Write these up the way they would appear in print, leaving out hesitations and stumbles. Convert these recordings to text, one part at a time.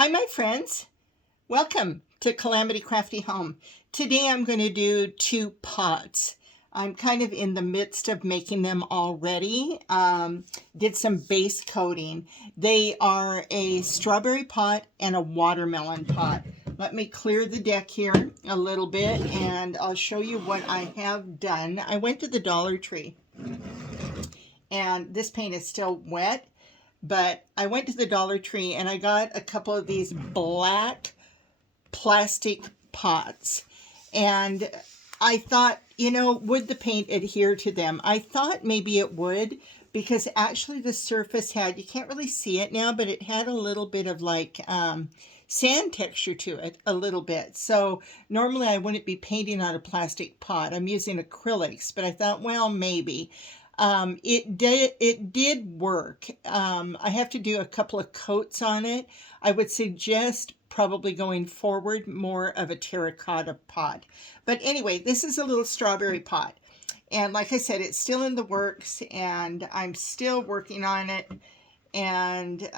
Hi, my friends. Welcome to Calamity Crafty Home. Today I'm going to do two pots. I'm kind of in the midst of making them already. Did some base coating. They are a strawberry pot and a watermelon pot. Let me clear the deck here a little bit and I'll show you what I have done. I went to the Dollar Tree and this paint is still wet. But I went to the Dollar Tree and I got a couple of these black plastic pots. And I thought, would the paint adhere to them? I thought maybe it would, because actually the surface had, you can't really see it now, but it had a little bit of like sand texture to it, a little bit. So normally I wouldn't be painting on a plastic pot. I'm using acrylics, but I thought, well, maybe. It did work. I have to do a couple of coats on it. I would suggest probably going forward more of a terracotta pot. But anyway, this is a little strawberry pot. And like I said, it's still in the works and I'm still working on it. And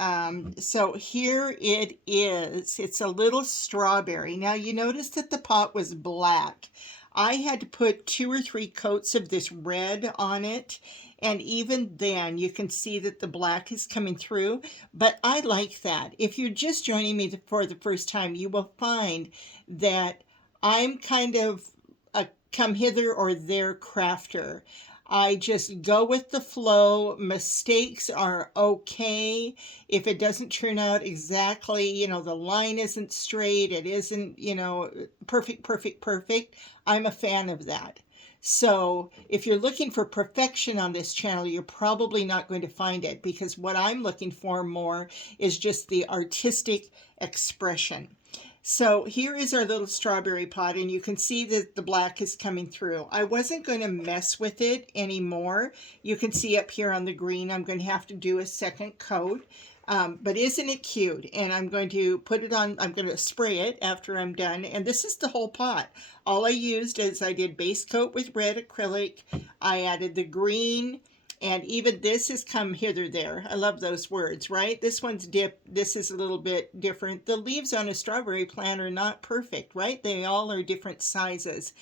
so here it is. It's a little strawberry. Now you notice that the pot was black. I had to put 2 or 3 coats of this red on it. And even then you can see that the black is coming through. But I like that. If you're just joining me for the first time, you will find that I'm kind of a come hither or there crafter. I just go with the flow. Mistakes are okay. If it doesn't turn out exactly, the line isn't straight, it isn't, perfect, I'm a fan of that. So if you're looking for perfection on this channel, you're probably not going to find it, because what I'm looking for more is just the artistic expression. So here is our little strawberry pot, and you can see that the black is coming through. I wasn't going to mess with it anymore. You can see up here on the green, I'm going to have to do a second coat. But isn't it cute? And I'm going to put it on, I'm going to spray it after I'm done. And this is the whole pot. All I used is I did base coat with red acrylic. I added the green. And even this has come hither there. I love those words, right? This one's dipped. This is a little bit different. The leaves on a strawberry plant are not perfect, right? They all are different sizes.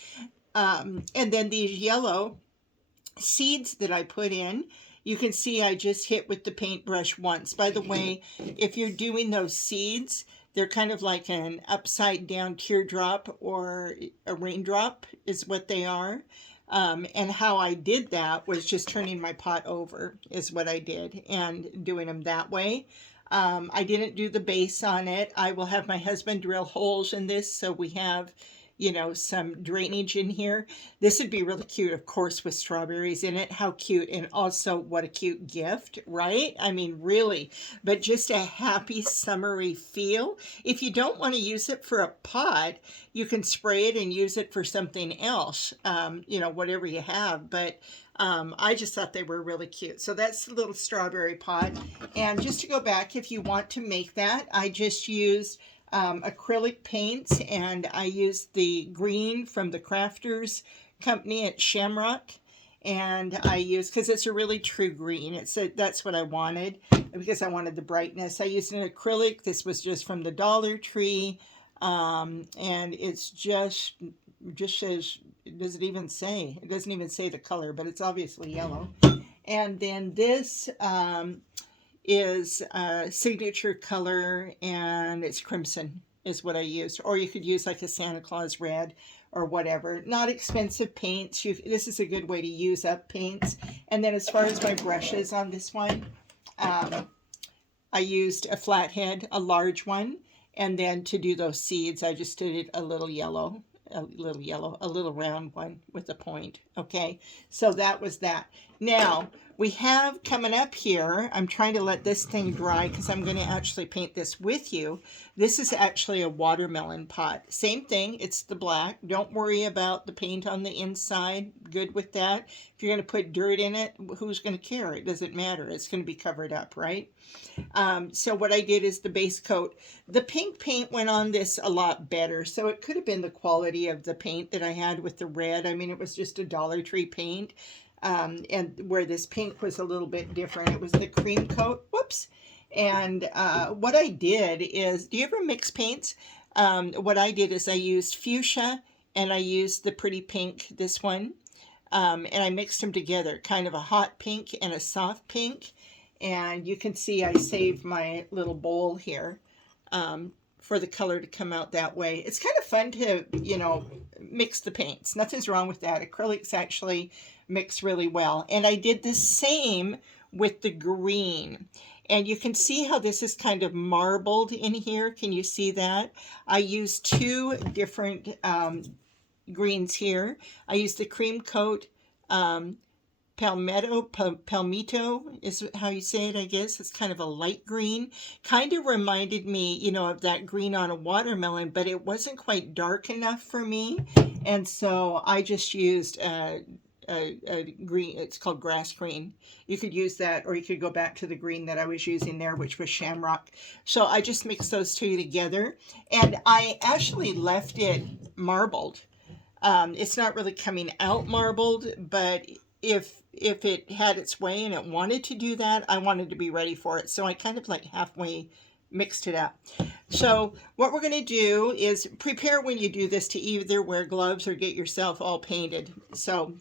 And then these yellow seeds that I put in, you can see I just hit with the paintbrush once. By the way, if you're doing those seeds, they're kind of like an upside down teardrop or a raindrop is what they are. And how I did that was just turning my pot over is what I did, and doing them that way. I didn't do the base on it. I will have my husband drill holes in this so we have, some drainage in here. This would be really cute, of course, with strawberries in it. How cute. And also what a cute gift, right? I mean, really, but just a happy summery feel. If you don't want to use it for a pot, you can spray it and use it for something else, whatever you have. But I just thought they were really cute. So that's the little strawberry pot. And just to go back, if you want to make that, I just used acrylic paints, and I used the green from the Crafters company at Shamrock, and I used, because it's a really true green, that's what I wanted, because I wanted the brightness. I used an acrylic. This was just from the Dollar Tree, and it's just says, it doesn't even say the color, but it's obviously yellow. And then this is a signature color, and it's crimson is what I used. Or you could use like a Santa Claus red or whatever. Not expensive paints. This is a good way to use up paints. And then as far as my brushes on this one, I used a flathead, a large one. And then to do those seeds, I just did it a little yellow, a little round one with a point. Okay, so that was that. Now we have coming up here, I'm trying to let this thing dry because I'm going to actually paint this with you. This is actually a watermelon pot. Same thing, it's the black. Don't worry about the paint on the inside. Good with that. If you're going to put dirt in it, who's going to care? It doesn't matter. It's going to be covered up, right? So what I did is the base coat. The pink paint went on this a lot better, so it could have been the quality of the paint that I had with the red. I mean, it was just a Dollar Tree paint. And where this pink was a little bit different, it was the cream coat. Whoops. And what I did is, do you ever mix paints? What I did is I used fuchsia and I used the pretty pink, this one, and I mixed them together, kind of a hot pink and a soft pink. And you can see I saved my little bowl here for the color to come out that way. It's kind of fun to, mix the paints. Nothing's wrong with that. Acrylics actually mix really well. And I did the same with the green. And you can see how this is kind of marbled in here. Can you see that? I used two different greens here. I used the cream coat palmito is how you say it, I guess. It's kind of a light green. Kind of reminded me, of that green on a watermelon, but it wasn't quite dark enough for me. And so I just used a green, it's called grass green. You could use that, or you could go back to the green that I was using there, which was shamrock. So I just mixed those two together, and I actually left it marbled. It's not really coming out marbled, but if it had its way and it wanted to do that, I wanted to be ready for it. So I kind of like halfway mixed it up. So what we're going to do is prepare when you do this to either wear gloves or get yourself all painted. So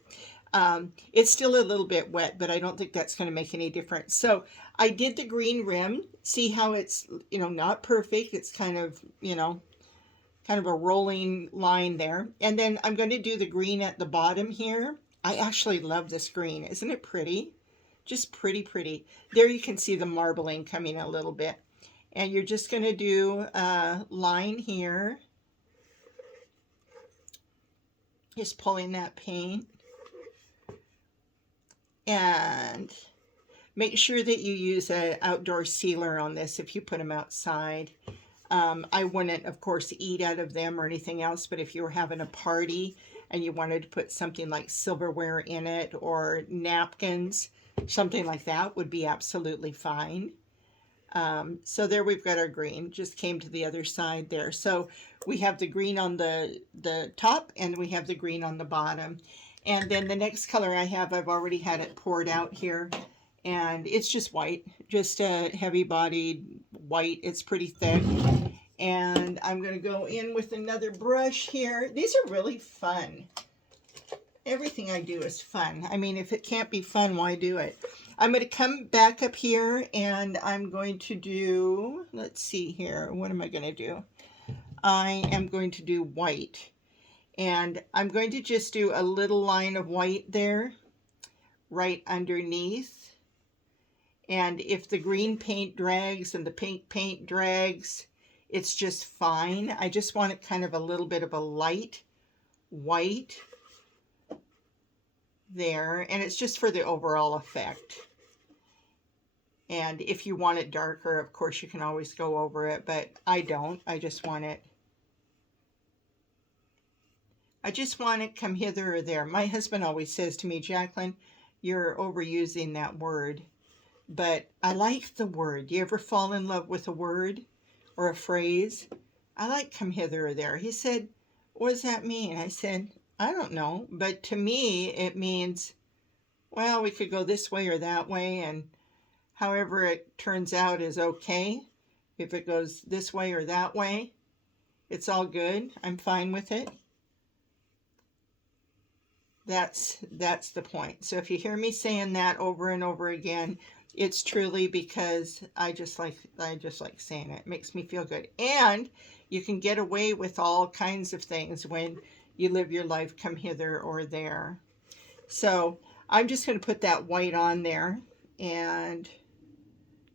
it's still a little bit wet, but I don't think that's going to make any difference. So I did the green rim. See how it's, not perfect. It's kind of, kind of a rolling line there. And then I'm going to do the green at the bottom here. I actually love this green. Isn't it pretty? Just pretty, pretty. There you can see the marbling coming a little bit. And you're just going to do a line here. Just pulling that paint. And make sure that you use an outdoor sealer on this if you put them outside. I wouldn't, of course, eat out of them or anything else, but if you were having a party and you wanted to put something like silverware in it or napkins, something like that would be absolutely fine. So there we've got our green. Just came to the other side there. So we have the green on the top and we have the green on the bottom. And then the next color I have, I've already had it poured out here. And it's just white, just a heavy-bodied white. It's pretty thick. And I'm going to go in with another brush here. These are really fun. Everything I do is fun. I mean, if it can't be fun, why do it? I'm going to come back up here and I'm going to do, let's see here, what am I going to do? I am going to do white. And I'm going to just do a little line of white there, right underneath. And if the green paint drags and the pink paint drags, it's just fine. I just want it kind of a little bit of a light white there. And it's just for the overall effect. And if you want it darker, of course, you can always go over it. But I don't. I just want it come hither or there. My husband always says to me, Jacqueline, you're overusing that word. But I like the word. You ever fall in love with a word or a phrase? I like come hither or there. He said, what does that mean? I said, I don't know. But to me, it means, well, we could go this way or that way. And however it turns out is okay. If it goes this way or that way, it's all good. I'm fine with it. That's the point. So if you hear me saying that over and over again, it's truly because I just like saying it. It makes me feel good. And you can get away with all kinds of things when you live your life come hither or there. So I'm just going to put that white on there, and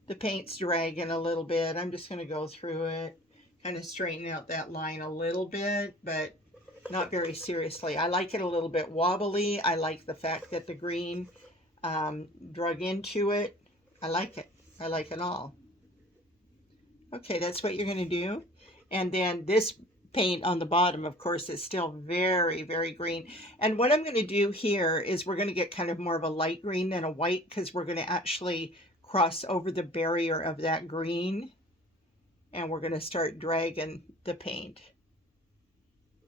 the paint's dragging a little bit. I'm just going to go through it, kind of straighten out that line a little bit, but not very seriously. I like it a little bit wobbly. I like the fact that the green drug into it. I like it. I like it all. Okay, that's what you're going to do. And then this paint on the bottom, of course, is still very, very green. And what I'm going to do here is we're going to get kind of more of a light green than a white, because we're going to actually cross over the barrier of that green. And we're going to start dragging the paint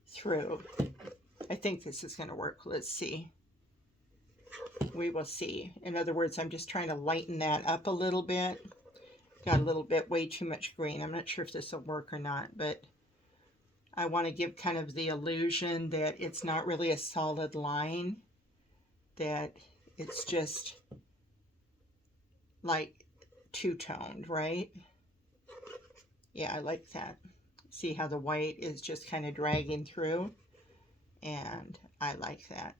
through. I think this is going to work. Let's see. We will see. In other words, I'm just trying to lighten that up a little bit. got a little bit way too much green. I'm not sure if this will work or not, but I want to give kind of the illusion that it's not really a solid line, that it's just like two-toned, right? Yeah, I like that. See how the white is just kind of dragging through? And I like that.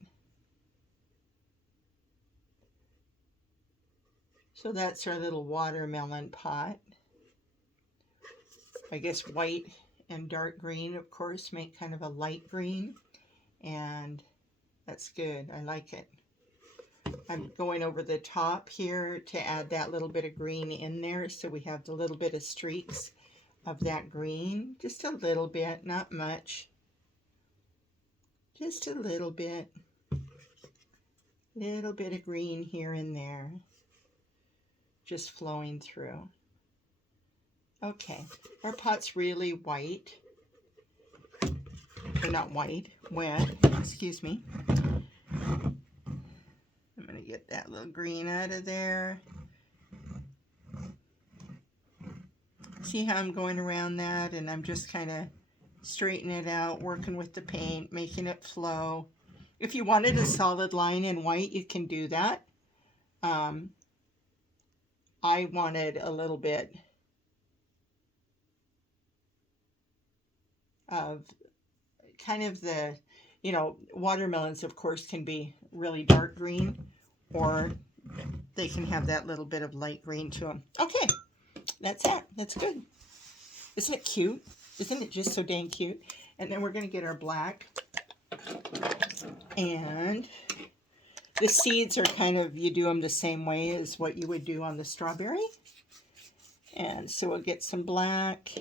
So that's our little watermelon pot. I guess white and dark green, of course, make kind of a light green. And that's good. I like it. I'm going over the top here to add that little bit of green in there, so we have the little bit of streaks of that green. Just a little bit, not much. Just a little bit. Little bit of green here and there. Just flowing through. Okay, our pot's really white. Or not white, wet, excuse me. I'm going to get that little green out of there. See how I'm going around that, and I'm just kind of straightening it out, working with the paint, making it flow. If you wanted a solid line in white, you can do that. I wanted a little bit of kind of the, you know, watermelons, of course, can be really dark green, or they can have that little bit of light green to them. Okay, that's it. That's good. Isn't it cute? Isn't it just so dang cute? And then we're going to get our black. And the seeds are kind of, you do them the same way as what you would do on the strawberry. And so we'll get some black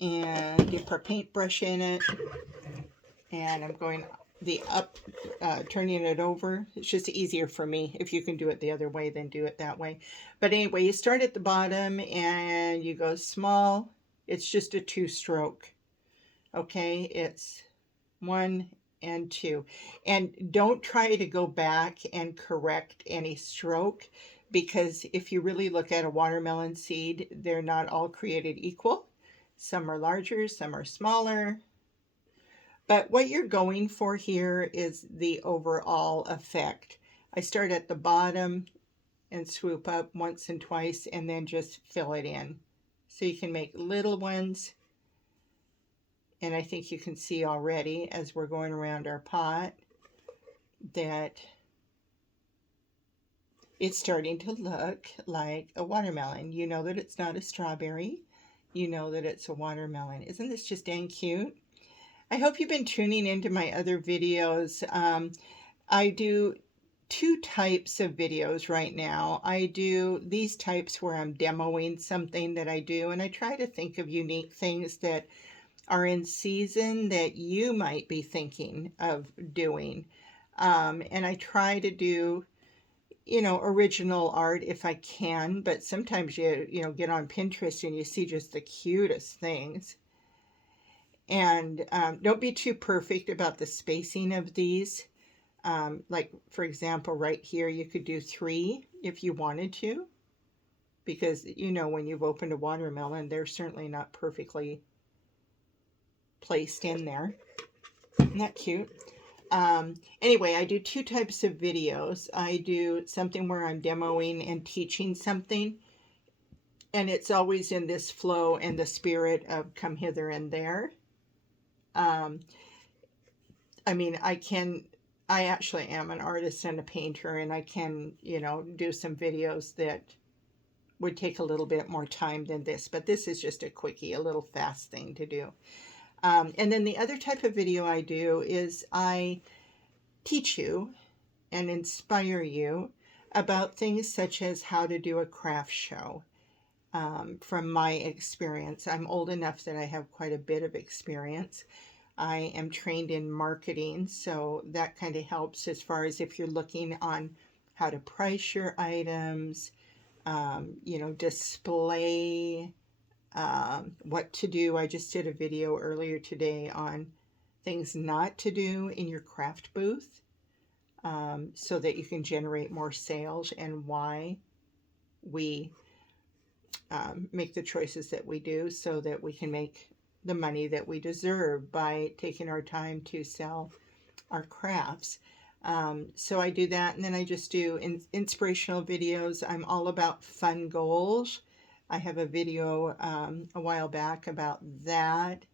and dip our paintbrush in it. And I'm going turning it over. It's just easier for me. If you can do it the other way, then do it that way. But anyway, you start at the bottom and you go small. It's just a 2-stroke. Okay, it's 1 and 2. And don't try to go back and correct any stroke, because if you really look at a watermelon seed, they're not all created equal. Some are larger, some are smaller. But what you're going for here is the overall effect. I start at the bottom and swoop up once and twice and then just fill it in. So you can make little ones. And I think you can see already as we're going around our pot that it's starting to look like a watermelon. You know that it's not a strawberry. You know that it's a watermelon. Isn't this just dang cute? I hope you've been tuning into my other videos. I do 2 types of videos right now. I do these types where I'm demoing something that I do, and I try to think of unique things that are in season that you might be thinking of doing. And I try to do, you know, original art if I can, but sometimes you know, get on Pinterest and you see just the cutest things. And don't be too perfect about the spacing of these. Like, for example, right here, you could do 3 if you wanted to. Because, you know, when you've opened a watermelon, they're certainly not perfectly placed in there. Isn't that cute? Anyway, I do 2 types of videos. I do something where I'm demoing and teaching something. And it's always in this flow and the spirit of come hither and there. I mean, I actually am an artist and a painter, and I can, you know, do some videos that would take a little bit more time than this, but this is just a quickie, a little fast thing to do. And then the other type of video I do is I teach you and inspire you about things such as how to do a craft show. From my experience, I'm old enough that I have quite a bit of experience. I am trained in marketing, so that kind of helps as far as if you're looking on how to price your items, you know, display, what to do. I just did a video earlier today on things not to do in your craft booth, so that you can generate more sales, and why we make the choices that we do so that we can make the money that we deserve by taking our time to sell our crafts. So I do that, and then I just do inspirational videos. I'm all about fun goals. I have a video a while back about that,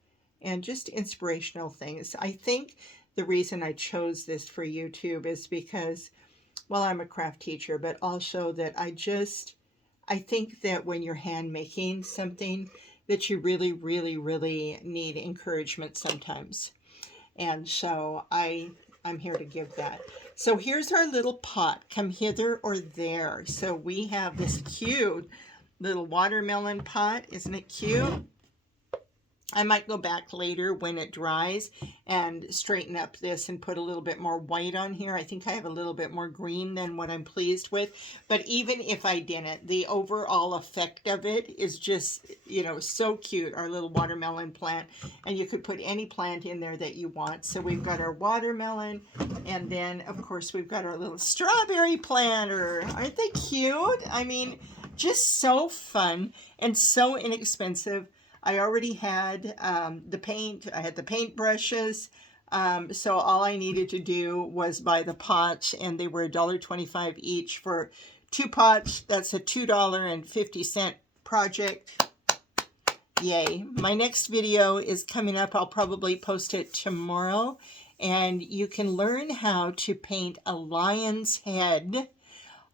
and just inspirational things. I think the reason I chose this for YouTube is because, well, I'm a craft teacher, but also that I think that when you're hand making something, that you really, really, really need encouragement sometimes. And so I'm here to give that. So here's our little pot. Come hither or there. So we have this cute little watermelon pot. Isn't it cute? I might go back later when it dries and straighten up this and put a little bit more white on here. I think I have a little bit more green than what I'm pleased with. But even if I didn't, the overall effect of it is just, you know, so cute, our little watermelon plant. And you could put any plant in there that you want. So we've got our watermelon, and then, of course, we've got our little strawberry planter. Aren't they cute? I mean, just so fun and so inexpensive. I already had the paint. I had the paint brushes. So all I needed to do was buy the pots, and they were $1.25 each for 2 pots. That's a $2.50 project. Yay. My next video is coming up. I'll probably post it tomorrow. And you can learn how to paint a lion's head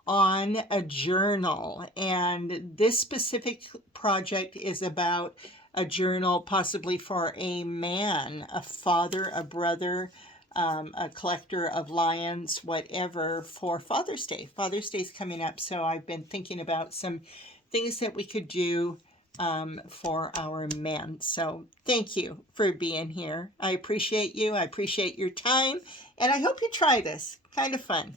on a journal. And this specific project is about a journal possibly for a man, a father, a brother, a collector of lions, whatever, for Father's Day. Father's Day is coming up, so I've been thinking about some things that we could do for our men. So thank you for being here. I appreciate you. I appreciate your time, and I hope you try this. Kind of fun.